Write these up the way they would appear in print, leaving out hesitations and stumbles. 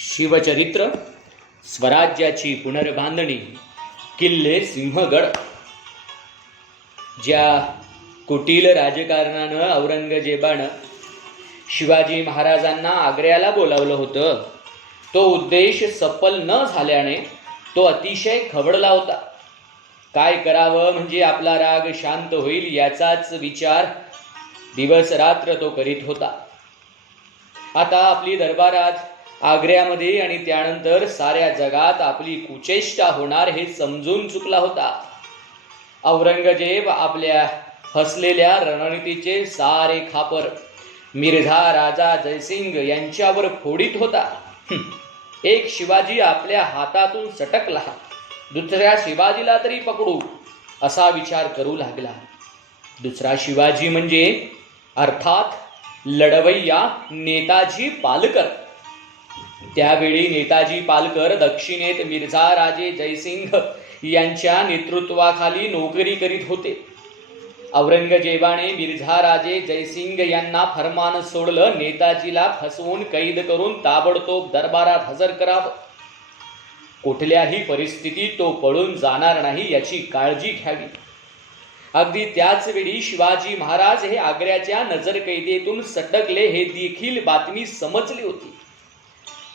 शिवचरित्र, स्वराज्याची पुनर्बांधणी, किल्ले सिंहगड. ज्या कुटील राजकारणानं औरंगजेबानं शिवाजी महाराजांना आग्र्याला बोलावलं होतं, तो उद्देश सफल न झाल्याने तो अतिशय खवळला होता. काय करावं म्हणजे आपला राग शांत होईल याचाच विचार दिवस रात्र तो करीत होता. आता आपली दरबारात आग्र्यामध्ये आणि त्यानंतर साऱ्या जगात आपली कुचेष्टा होणार हे समजून चुकला होता. औरंगजेब आपल्या हसलेल्या रणनीतीचे सारे खापर मिर्झा राजा जयसिंग यांच्यावर फोडीत होता. एक शिवाजी आपल्या हातातून सटकला, दुसऱ्या शिवाजीला तरी पकडू असा विचार करू लागला. दुसरा शिवाजी म्हणजे अर्थात लढवय्या नेताजी पालकर. त्यावेळी नेताजी पालकर दक्षिणेत मिर्झा राजे जयसिंग यांच्या नेतृत्वाखाली नोकरी करीत होते. औरंगजेबाने मिर्झा राजे जयसिंग यांना फरमान सोडलं, नेताजीला फसवून कैद करून ताबडतोब दरबारात हजर करावं. कुठल्याही परिस्थितीत तो पळून जाणार नाही याची काळजी घ्यावी. अगदी त्याच वेळी शिवाजी महाराज हे आग्र्याच्या नजरकैदेतून सटकले हे देखील बातमी समजली होती.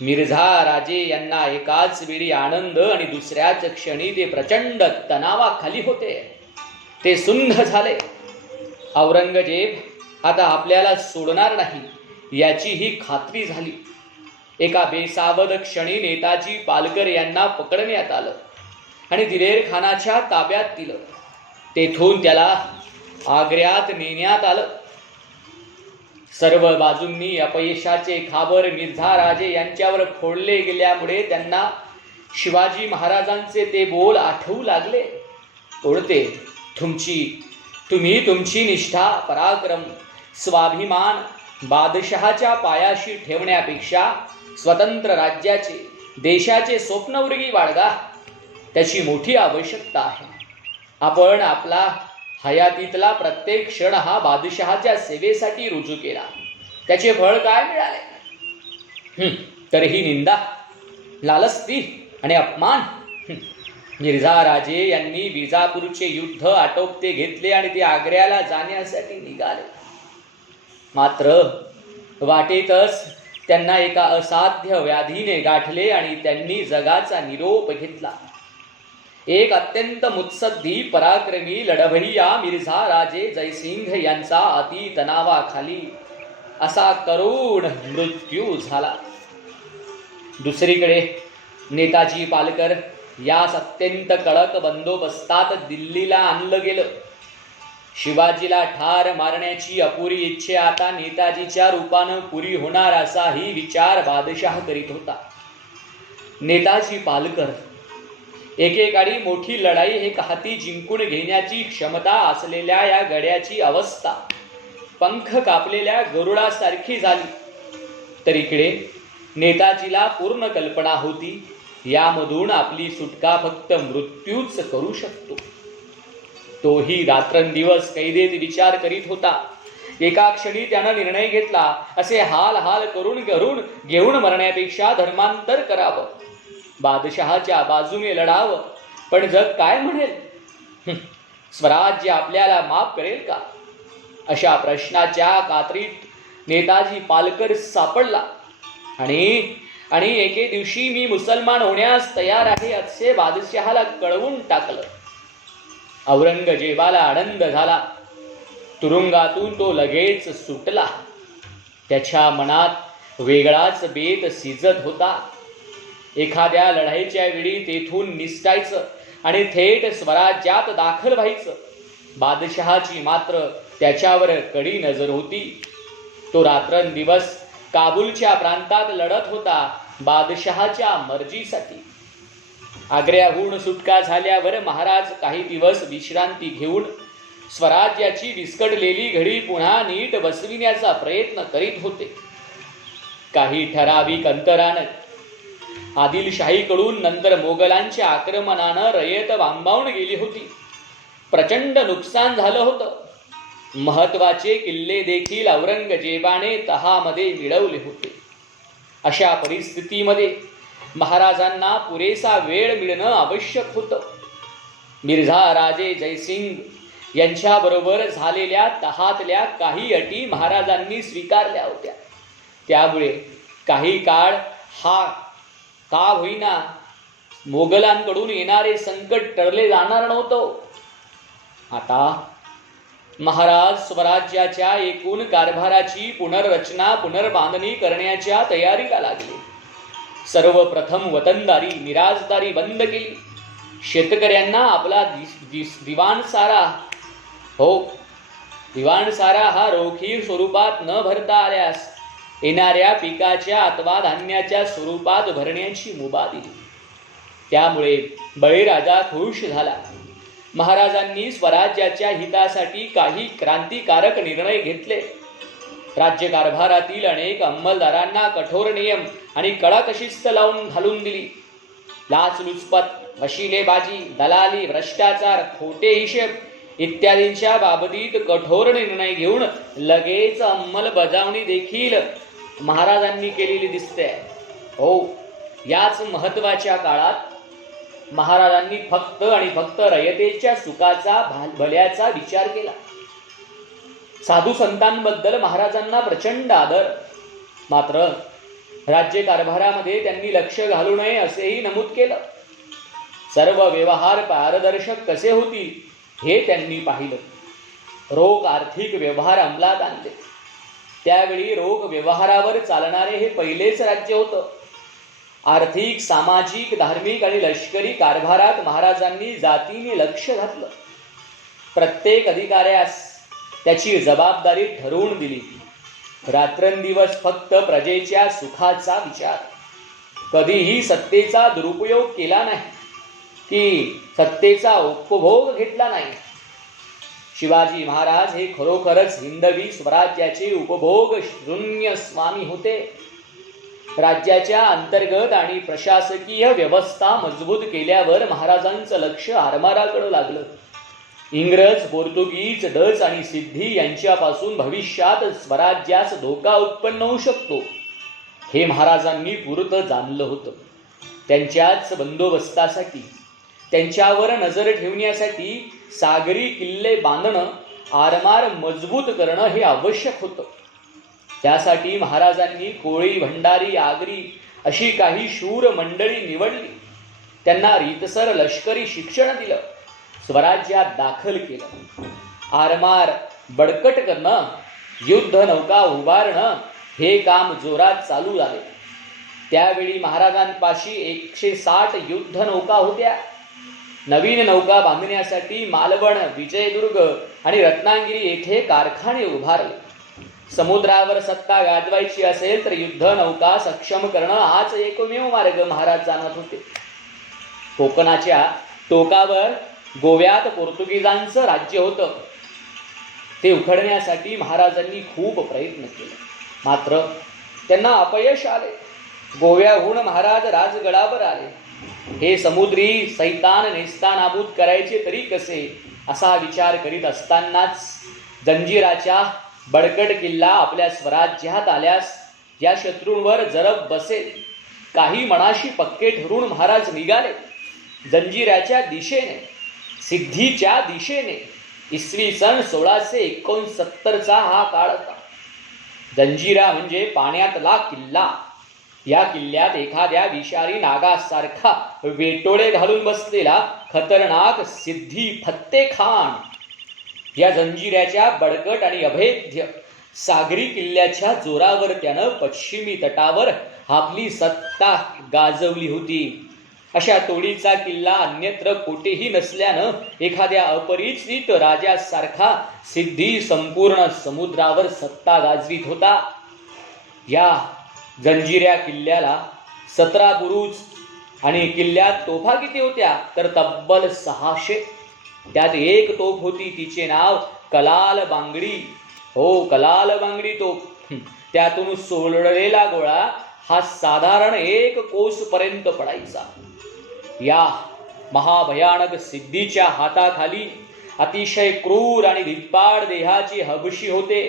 मिर्झा राजे यांना एकाच वेळी आनंद आणि दुसऱ्याच क्षणी ते प्रचंड तणावाखाली होते. ते सुन्न झाले. औरंगजेब आता आपल्याला सोडणार नाही याचीही खात्री झाली. एका बेसावध क्षणी नेताजी पालकर यांना पकडण्यात आलं आणि दिलेर खानाच्या ताब्यात दिलं. तेथून त्याला आग्र्यात नेण्यात आलं. सर्व बाजूंनी अपयशाचे खाबर मिर्झा राजे यांच्यावर फोडले गेल्यामुळे त्यांना शिवाजी महाराजांचे ते बोल आठवू लागले. कोणते? तुम्ही तुमची निष्ठा, पराक्रम, स्वाभिमान बादशहाच्या पायाशी ठेवण्यापेक्षा स्वतंत्र राज्याचे, देशाचे स्वप्नवृगी बाळगा. त्याची मोठी आवश्यकता आहे. आपण आपला हयातीतला प्रत्येक क्षण हा बादशहाच्या सेवेसाठी रुजू केला. त्याचे फळ काय मिळाले? तरीही निंदा, लालस्ती आणि अपमान. मिर्झा राजे यांनी विजापूरचे युद्ध आटोपते घेतले आणि ते आग्र्याला जाण्यासाठी निघाले. मात्र वाटेतच त्यांना एका असाध्य व्याधीने गाठले आणि त्यांनी जगाचा निरोप घेतला. एक अत्यंत मुत्सद्दी पराक्रमी लढवय्या मिर्झा राजे जयसिंग यांचा अति तणावाखाली असा करुण मृत्यू झाला. दुसरीकडे नेताजी पालकर यास अत्यंत कडक बंदोबस्तात दिल्लीला आणलं गेलं. शिवाजीला ठार मारण्याची अपुरी इच्छा आता नेताजीच्या रूपानं पुरी होणार असाही विचार बादशाह करीत होता. नेताजी पालकर एकेकाळी मोठी लढाई हे हाती जिंकून घेण्याची क्षमता असलेल्या या गड्याची अवस्था पंख कापलेल्या गरुडासारखी झाली. तर इकडे नेताजीला पूर्ण कल्पना होती, यामधून आपली सुटका फक्त मृत्यूच करू शकतो. तोही रात्रंदिवस कैदेत विचार करीत होता. एका क्षणी त्यानं निर्णय घेतला, असे हाल हाल करून घेऊन मरण्यापेक्षा धर्मांतर करावं, बादशहाच्या बाजूने लढावं. पण जग काय म्हणेल? स्वराज्य आपल्याला माफ करेल का? अशा प्रश्नाच्या कात्रीत नेताजी पालकर सापडला आणि एके दिवशी मी मुसलमान होण्यास तयार आहे असे बादशहाला कळवून टाकलं. औरंगजेबाला आनंद झाला. तुरुंगातून तो लगेच सुटला. त्याच्या मनात वेगळाच बेत शिजत होता. एखाद्या लढाईच्या वेळी तेथून निसटायचं आणि थेट स्वराज्यात दाखल व्हायचं. बादशहाची मात्र त्याच्यावर कडी नजर होती. तो रात्रंदिवस काबूलच्या प्रांतात लढत होता बादशहाच्या मर्जीसाठी. आग्र्याहून सुटका झाल्यावर महाराज काही दिवस विश्रांती घेऊन स्वराज्याची विस्कटलेली घडी पुन्हा नीट बसविण्याचा प्रयत्न करीत होते. काही ठराविक अंतरानं आदिलशाहीकडून नंतर मोगलांच्या आक्रमणानं रयत वांबावून गेली होती. प्रचंड नुकसान झालं होतं. महत्वाचे किल्ले देखील औरंगजेबाने तहामध्ये मिळवले होते. अशा परिस्थितीमध्ये महाराजांना पुरेसा वेळ मिळणं आवश्यक होतं. मिर्झा राजे जयसिंग यांच्याबरोबर झालेल्या तहातल्या काही अटी महाराजांनी स्वीकारल्या होत्या. त्यामुळे काही काळ हा का होईना मोगलांकडून येणारे संकट टळले जाणार नव्हतं. आता महाराज स्वराज्याच्या एकूण कारभाराची पुनर्रचना पुनर्बांधणी करण्याच्या तयारीला लागले. सर्वप्रथम वतनदारी मिराजदारी बंद केली. शेतकऱ्यांना आपला दिवाणसारा दिवाणसारा हा रोखीव स्वरूपात न भरता आल्यास येणाऱ्या पिकाच्या अथवा धान्याच्या स्वरूपात भरण्याची मुभा दिली. त्यामुळे बळीराजा खुश झाला. महाराजांनी स्वराज्याच्या हितासाठी काही क्रांतिकारक निर्णय घेतले. राज्यकारभारातील अनेक अंमलदारांना कठोर नियम आणि कडक शिस्त घालून दिली. लाचलुचपत, वशिलेबाजी, दलाली, भ्रष्टाचार, खोटे हिशेब इत्यादींच्या बाबतीत कठोर निर्णय घेऊन लगेच अंमलबजावणी देखील महाराजांनी केलेली दिसते. याच महत्वाच्या काळात महाराजांनी फक्त आणि फक्त रयतेच्या सुखाचा भल्याचा विचार केला. साधू संतांबद्दल महाराजांना प्रचंड आदर. मात्र राज्यकारभारामध्ये त्यांनी लक्ष घालू नये असेही नमूद केलं. सर्व व्यवहार पारदर्शक कसे होतील हे त्यांनी पाहिलं. रोख आर्थिक व्यवहार अंमलात आणले. त्यावेळी रोख व्यवहारावर चालणारे हे पहिलेच राज्य होतं. आर्थिक, सामाजिक, धार्मिक आणि लष्करी कारभारात महाराजांनी जातीने लक्ष घातलं. प्रत्येक अधिकाऱ्यास त्याची जबाबदारी ठरवून दिली. रात्रंदिवस फक्त प्रजेच्या सुखाचा विचार. कधीही सत्तेचा दुरुपयोग केला नाही की सत्तेचा उपभोग घेतला नाही. शिवाजी महाराज हे खरोखरच हिंदवी स्वराज्याचे उपभोग शून्य स्वामी होते. राज्याच्या अंतर्गत आणि प्रशासकीय व्यवस्था मजबूत केल्यावर महाराजांचं लक्ष आरमाराकडे लागलं. इंग्रज, पोर्तुगीज, डच आणि सिद्धी यांच्यापासून भविष्यात स्वराज्यास धोका उत्पन्न होऊ शकतो हे महाराजांनी पुरतं जाणलं होतं. त्यांच्याच बंदोबस्तासाठी, त्यांच्यावर नजर ठेवण्यासाठी सागरी किल्ले बांधणं, आरमार मजबूत करणं हे आवश्यक होतं. त्यासाठी महाराजांनी कोळी, भंडारी, आगरी अशी काही शूर मंडळी निवडली. त्यांना रीतसर लष्करी शिक्षण दिलं. स्वराज्यात दाखल केलं. आरमार बळकट करणं, युद्ध नौका उभारणं हे काम जोरात चालू झाले. त्यावेळी महाराजांपाशी 160 युद्ध नौका होत्या. नवीन नौका बांधण्यासाठी मालवण, विजयदुर्ग आणि रत्नागिरी येथे कारखाने उभारले. समुद्रावर सत्ता गाजवायची असेल तर युद्ध नौका सक्षम करणं हाच एकमेव मार्ग महाराज जाणत होते. कोकणाच्या टोकावर गोव्यात पोर्तुगीजांचं राज्य होतं. ते उखडण्यासाठी महाराजांनी खूप प्रयत्न केले. मात्र त्यांना अपयश आले. गोव्याहून महाराज राजगडावर आले. हे समुद्री सैतान नेस्तानाबूत करायचे तरी कसे असा विचार करीत असतानाच जंजिराच्या बळकट किल्ला आपल्या स्वराज्यात आल्यास या शत्रूंवर जरब बसेल काही मनाशी पक्के ठरून महाराज निघाले. जंजिराच्या दिशेने, सिद्धीच्या दिशेने. इसवी सन 1669चा हा काळ होता. जंजिरा म्हणजे पाण्यातला किल्ला. या किल्ल्यात एखाद्या विषारी नागासारखा वेटोळे घालून बसलेला खतरनाक सिद्धी फत्ते खान या जंजिऱ्याच्या बळकट आणि अभेद्य सागरी किल्ल्याच्या जोरावर त्यानं पश्चिमी तटावर आपली सत्ता गाजवली होती. अशा तोडीचा किल्ला अन्यत्र कोठेही नसल्यानं एखाद्या अपरिचित राजासारखा सिद्धी संपूर्ण समुद्रावर सत्ता गाजवीत होता. या जंजिऱ्या किल्ल्याला 17 बुरुज आणि किल्ल्यात तोफा किती होत्या तर तब्बल 600. त्यात एक तोफ होती, तिचे नाव कलाल बांगडी. कलाल बांगडी तोफ. त्यातून सोडलेला गोळा हा साधारण 1 कोस पर्यंत पडायचा. या महाभयानक सिद्धीच्या हाताखाली अतिशय क्रूर आणि धिप्पाड देहाचे हबशी होते.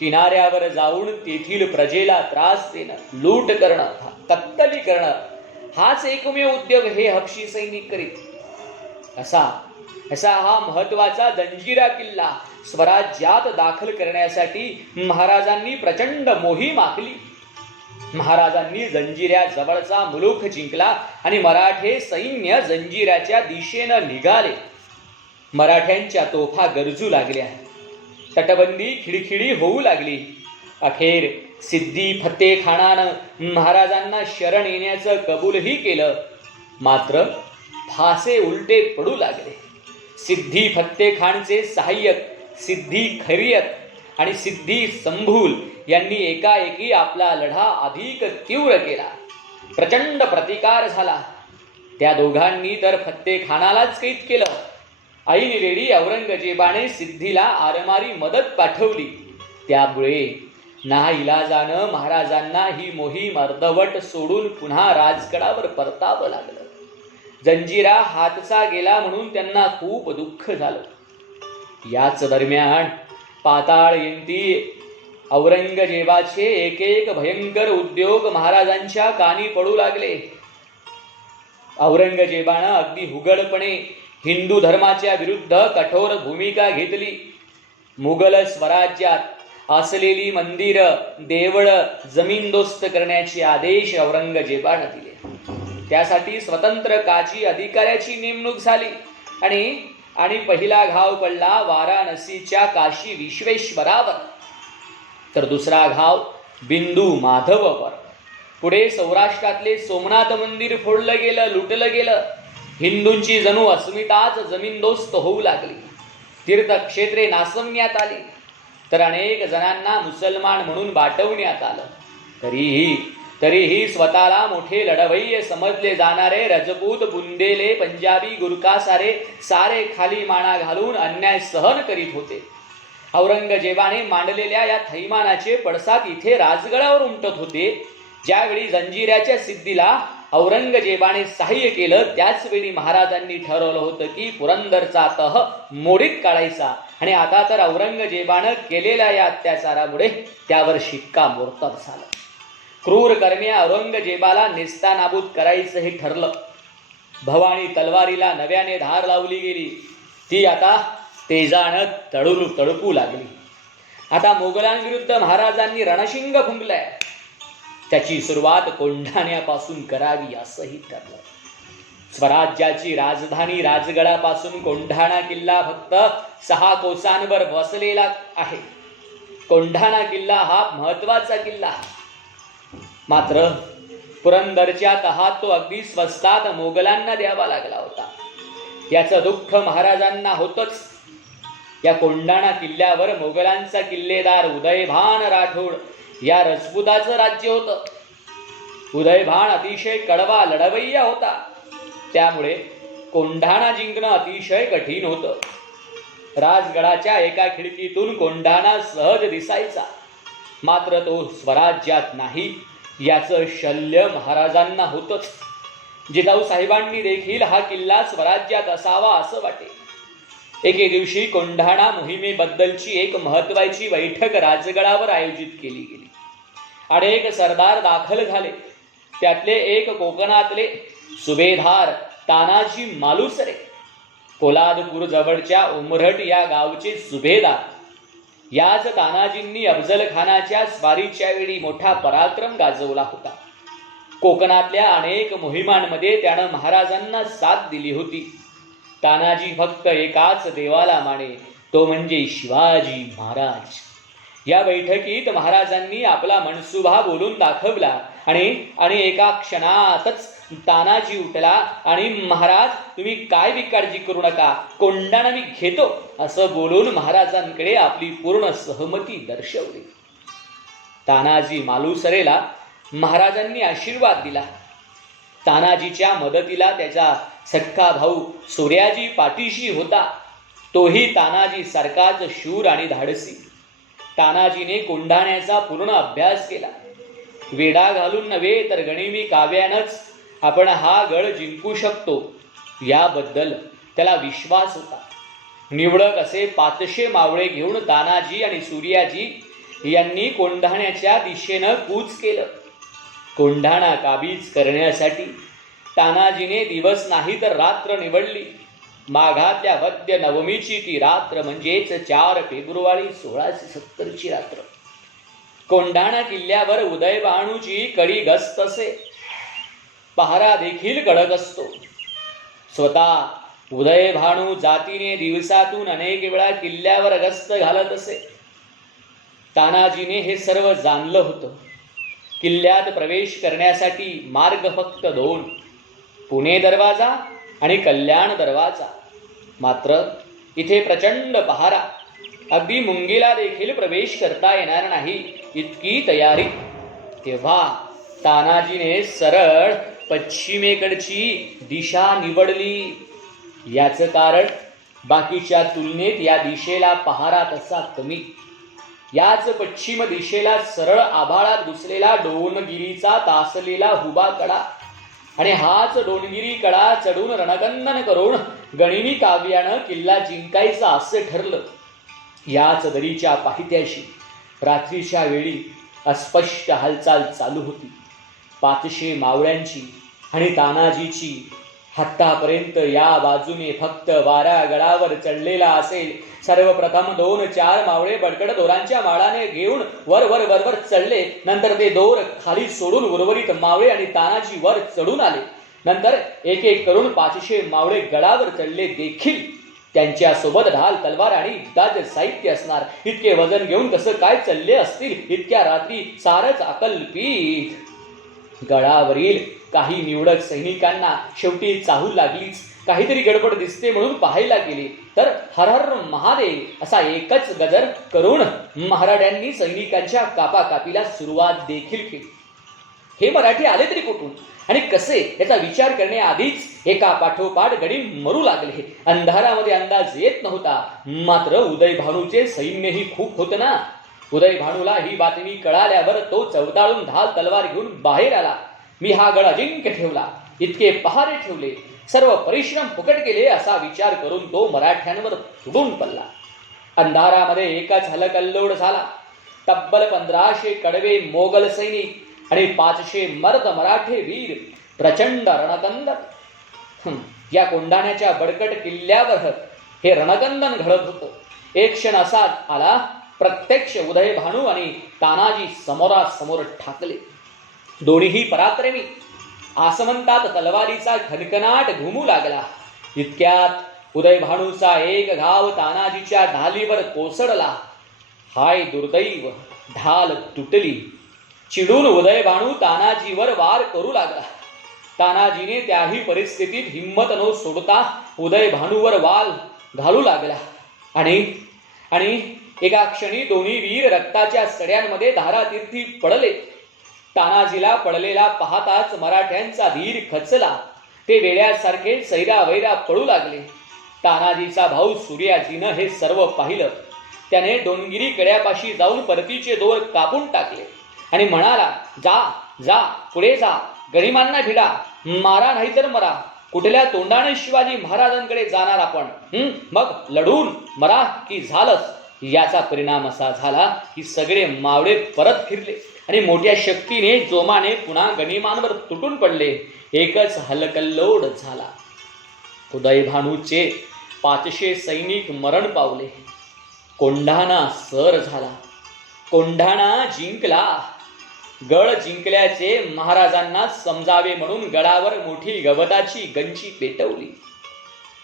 किनाऱ्यावर जाऊन तेथील प्रजेला त्रास देणं, लूट करणं, कत्तली करणं हाच एकमेव उद्योग हे हबशी सैनिक करीत. असा हा महत्वाचा जंजिरा किल्ला स्वराज्यात दाखल करण्यासाठी महाराजांनी प्रचंड मोहीम आखली. महाराजांनी जंजिऱ्या जवळचा मुलूख जिंकला आणि मराठे सैन्य जंजिऱ्याच्या दिशेनं निघाले. मराठ्यांच्या तोफा गरजू लागल्या, तटबंदी खिडखिडी होऊ लागली. अखेर सिद्दी फत्तेखानानं महाराजांना शरण येण्याचं कबूलही केलं. मात्र फासे उलटे पडू लागले. सिद्दी फत्तेखानचे सहाय्यक सिद्दी खैरियत आणि सिद्दी संभूल यांनी एकाएकी आपला लढा अधिक तीव्र केला. प्रचंड प्रतिकार झाला. त्या दोघांनी तर फत्तेखानालाच कैद केलं. ऐनवेळी औरंगजेबाने सिद्धीला आरमारी मदत पाठवली. त्यामुळे नाईलाजानं महाराजांना ही मोहीम अर्धवट सोडून पुन्हा राजगडावर परतावं लागलं. जंजिरा हातचा गेला म्हणून त्यांना खूप दुःख झालं. याच दरम्यान पाताळ येंती औरंगजेबाचे एक एक भयंकर उद्योग महाराजांच्या कानी पडू लागले. औरंगजेबानं अगदी हुगडपणे हिंदू धर्माच्या विरुद्ध कठोर भूमिका घेतली. मुघल स्वराज्यात असलेली मंदिर देवळ जमीनदोस्त करण्याचे आदेश औरंगजेबानं दिले. त्यासाठी स्वतंत्र काजी अधिकाऱ्याची नेमणूक झाली आणि पहिला घाव पडला वाराणसीच्या काशी विश्वेश्वरावर, तर दुसरा घाव बिंदू माधववर. पुढे सौराष्ट्रातले सोमनाथ मंदिर फोडलं गेलं, लुटलं गेलं. हिंदूंची जणू अस्मिताच जमीनदोस्त होऊ लागली. तीर्थक्षेत्रे नासवण्यात आली, तर अनेक जणांना मुसलमान म्हणून बाटवण्यात आलं. तरीही स्वतःला मोठे लढवय्ये समजले जाणारे रजपूत, बुंदेले, पंजाबी, गुरखा सारे खाली माना घालून अन्याय सहन करीत होते. औरंगजेबाने मांडलेल्या या थैमानाचे पडसाद इथे राजगडावर उमटत होते. ज्यावेळी जंजिऱ्याच्या सिद्धीला औरंगजेबाने सहाय्य केलं, त्याच वेळी महाराजांनी ठरवलं होतं की पुरंदरचा तह मोडीत काढायचा. आणि आता तर औरंगजेबानं केलेल्या या अत्याचारामुळे त्यावर शिक्कामोर्तब झालं. क्रूर कर्म्या औरंगजेबाला नेस्तानाबूत करायचं हे ठरलं. भवानी तलवारीला नव्याने धार लावली गेली. ती आता तेजानं तडपू लागली. आता मोगलांविरुद्ध महाराजांनी रणशिंग फुंकलंय. त्याची सुरुवात कोंढाण्यापासून करावी असंही ठरलं. स्वराज्याची राजधानी राजगडापासून कोंढाणा किल्ला फक्त 6 कोसांवर वसलेला आहे. कोंढाणा किल्ला हा महत्वाचा किल्ला. मात्र पुरंदरच्या तहात तो अगदी स्वस्तात मोगलांना द्यावा लागला होता. याचं दुःख महाराजांना होतच. या कोंढाणा किल्ल्यावर मोगलांचा किल्लेदार उदयभान राठोड या रजपुताचं राज्य होतं. उदयभान अतिशय कडवा लढवय्या होता. त्यामुळे कोंढाणा जिंकणं अतिशय कठीण होतं. राजगडाच्या एका खिडकीतून कोंढाणा सहज दिसायचा. मात्र तो स्वराज्यात नाही याचं शल्य महाराजांना होतंच. जिजाऊ साहेबांनी देखील हा किल्ला स्वराज्यात असावा असं वाटे. एके दिवशी कोंढाणा मोहिमेबद्दलची एक महत्वाची बैठक राजगडावर आयोजित केली गेली. अनेक सरदार दाखल झाले. त्यातले एक कोकणातले सुभेदार तानाजी मालुसरे, पोलादपूर जवळच्या उमरठ या गावचे सुभेदार. याच तानाजींनी अफजल खानाच्या स्वारीच्या वेळी मोठा पराक्रम गाजवला होता. कोकणातल्या अनेक मोहिमांमध्ये त्यानं महाराजांना साथ दिली होती. तानाजी फक्त एकाच देवाला माने, तो म्हणजे शिवाजी महाराज. या बैठकीत महाराजांनी आपला मनसुबा बोलून दाखवला आणि एका क्षणातच तानाजी उठला आणि महाराज तुम्ही काय बी काळजी करू नका, कोंढाणा मी घेतो असं बोलून महाराजांकडे आपली पूर्ण सहमती दर्शवली. तानाजी मालुसरेला महाराजांनी आशीर्वाद दिला. तानाजीच्या मदतीला त्याचा सख्खा भाऊ सूर्याजी पाठीशी होता. तोही तानाजी सारखाच शूर आणि धाडसी. तानाजीने कोंढाण्याचा पूर्ण अभ्यास केला. वेढा घालून नव्हे तर गणिमी काव्यानंच आपण हा गड जिंकू शकतो याबद्दल त्याला विश्वास होता. निवडक असे 500 मावळे घेऊन तानाजी आणि सूर्याजी यांनी कोंढाण्याच्या दिशेनं कूच केलं. कोंढाणा काबीज करण्यासाठी तानाजीने दिवस नाही तर रात्र निवडली. माघातल्या वद्य नवमीची ती रात्र म्हणजेच 4 फेब्रुवारी 1670ची रात्र. कोंढाणा किल्ल्यावर उदयभानूची कडी गस्त असे. पहारा देखील कडक असतो. स्वतः उदयभानू जातीने दिवसातून अनेक वेळा किल्ल्यावर गस्त घालत असे. तानाजीने हे सर्व जाणलं होतं. किल्ल्यात प्रवेश करण्यासाठी मार्ग फक्त 2, पुणे दरवाजा आणि कल्याण दरवाजा. मात्र इथे प्रचंड पहारा. अगदी मुंगीला देखील प्रवेश करता येणार नाही इतकी तयारी. तेव्हा तानाजीने सरळ पश्चिमेकडची दिशा निवडली. याचं कारण बाकीच्या तुलनेत या दिशेला पहारा तसा कमी. याच पश्चिम दिशेला सरळ आभाळात घुसलेला डोनगिरीचा तासलेला हुबा कडा आणि हाच डोनगिरी कडा चढून रणकंदन करून गणिमी काव्यानं किल्ला जिंकायचा असे ठरलं. याच दरीच्या पाहित्याशी रात्रीच्या वेळी अस्पष्ट हालचाल चालू होती. 500 मावळ्यांची आणि तानाजीची. हत्तापर्यंत या बाजूने फक्त वारा गडावर चढलेला असेल. सर्वप्रथम 2-4 मावळे बडकड दोरांच्या माळाने घेऊन वर वर वर वर चढले. नंतर ते दोर खाली सोडून उर्वरित मावळे आणि तानाजी वर चढून आले. नंतर एक एक करून 500 मावळे गडावर चढले देखील. त्यांच्यासोबत ढाल तलवार आणि युद्धाचे साहित्य असणार इतके वजन घेऊन कसं काय चालले असतील इतक्या रात्री सारच अकल्पित. गडावरील काही निवडक सैनिकांना शेवटी चाहूल लागलीच. काहीतरी गडबड दिसते म्हणून पाहायला गेले तर हर हर महादेव असा एकच गजर करून महाराड्यांनी सैनिकांच्या कापाकापीला सुरुवात देखील केली. हे मराठी आले तरी कुठून आणि कसे याचा विचार करण्याआधीच एका पाठोपाठ गडी मरू लागले. अंधारामध्ये अंदाज येत नव्हता. मात्र उदयभानूचे सैन्यही खूप होतं ना. उदयभानूला ही बातमी कळाल्यावर तो चवताळून ढाल तलवार घेऊन बाहेर आला. मी हा गड अजिंक्य ठेवला, इतके पहारे ठेवले, सर्व परिश्रम फुकट केले असा विचार करून तो मराठ्यांवर तुडून पडला. अंधारामध्ये एकच हलकल्लोळ झाला. तब्बल 1500 कडवे मोगल सैनिक आणि 500 मर्द मराठे वीर प्रचंड रणकंदन. या कोंढाण्याच्या बडकट किल्ल्यावर हे रणकंदन घडत होतं. एक क्षण असा आला प्रत्यक्ष उदयभानू आणि तानाजी समोरासमोर ठाकले. दोन्हीही पराक्रमी. आसमंतात तलवारीचा खनखनाट घुमू लागला. इतक्यात उदयभानूचा एक घाव तानाजीच्या ढालीवर कोसळला. हाय दुर्दैव, ढाल तुटली. चिडून उदयभानू तानाजीवर वार करू लागला. तानाजीने त्याही परिस्थितीत हिंमत न सोडता उदयभानूवर वाल घालू लागला आणि एका क्षणी दोन्ही वीर रक्ताच्या सड्यांमध्ये धारातीर्थी पडले. तानाजीला पडलेला पाहताच मराठ्यांचा धीर खचला. ते वेड्यासारखे सैरावैरा पडू लागले. तानाजीचा भाऊ सूर्याजीनं हे सर्व पाहिलं. त्याने डोंगिरी कड्यापाशी जाऊन परतीचे दोर कापून टाकले आणि म्हणाला, जा जा पुढे जा, गणिमांना भिडा, मारा नाहीतर मरा. कुठल्या तोंडाने शिवाजी महाराजांकडे जाणार आपण? मग लढून मरा की झालंच. याचा परिणाम असा झाला की सगळे मावळे परत फिरले आणि मोठ्या शक्तीने जोमाने पुन्हा गणिमांवर तुटून पडले. एकच हलकल्लोळ झाला. उदयभानूचे 500 सैनिक मरण पावले. कोंढाणा सर झाला. कोंढाणा जिंकला. गड जिंकल्याचे महाराजांना समजावे म्हणून गडावर मोठी गवताची गंजी पेटवली.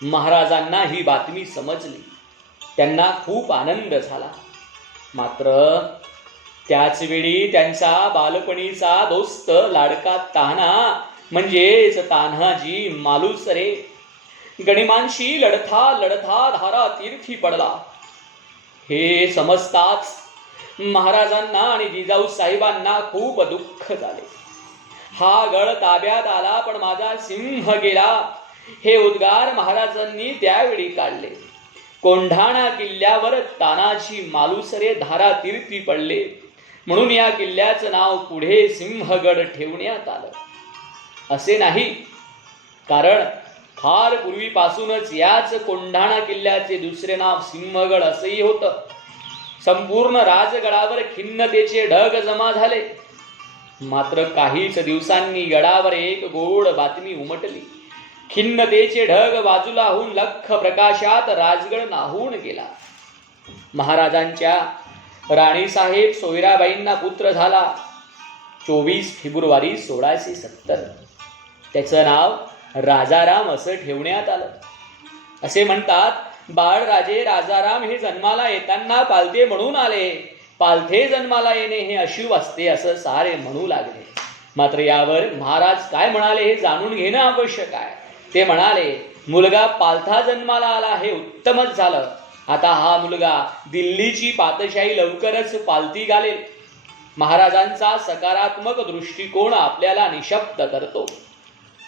महाराजांना ही बातमी समजली. त्यांना खूप आनंद झाला. मात्र त्याच वेळी त्यांचा बालपणीचा दोस्त लाडका तान्हा म्हणजेच तान्हाजी मालुसरे गणिमांशी लढता लढता धारा तीर्थी पडला. हे समजताच महाराजांना आणि जिजाऊ साहेबांना खूप दुःख झाले. हा गड ताब्यात आला पण माझा सिंह गेला, हे उद्गार महाराजांनी त्यावेळी काढले. कोंढाणा किल्ल्यावर तानाजी मालुसरे धारा तीर्थी पडले म्हणून या किल्ल्याचं नाव पुढे सिंहगड ठेवण्यात आलं. असे नाही, कारण फार पूर्वीपासूनच याच कोंढाणा किल्ल्याचे दुसरे नाव सिंहगड असंही होतं. संपूर्ण राजगडावर खिन्नतेचे ढग जमा झाले. मात्र काहीच दिवसांनी गडावर एक गोड बातमी उमटली. खिन्नतेचे ढग बाजूला होऊन लख प्रकाशात राजगड नाहून गेला. महाराजांच्या राणीसाहेब सोयराबाईंना पुत्र झाला. 24 फेब्रुवारी 1670. त्याचं नाव राजाराम असं ठेवण्यात आलं. असे म्हणतात, बाळराजे राजाराम हे जन्माला येताना पालथे म्हणून आले. पालथे जन्माला येणे हे अशुभ असते असं सारे म्हणू लागले. मात्र यावर महाराज काय म्हणाले हे जाणून घेणं आवश्यक आहे. ते म्हणाले, मुलगा पालथा जन्माला आला हे उत्तमच झालं. आता हा मुलगा दिल्लीची पातशाही लवकरच पालथी घालेल. महाराजांचा सकारात्मक दृष्टिकोन आपल्याला निशब्द करतो.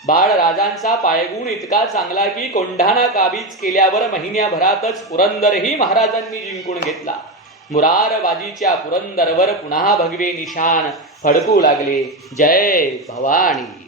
बाळराजांचा पायगुण इतका चांगला की कोंढाणा काबीज केल्यावर महिन्याभरातच पुरंदरही महाराजांनी जिंकून घेतला. मुरारबाजीच्या पुरंदरवर पुन्हा भगवे निशाण फडकू लागले. जय भवानी.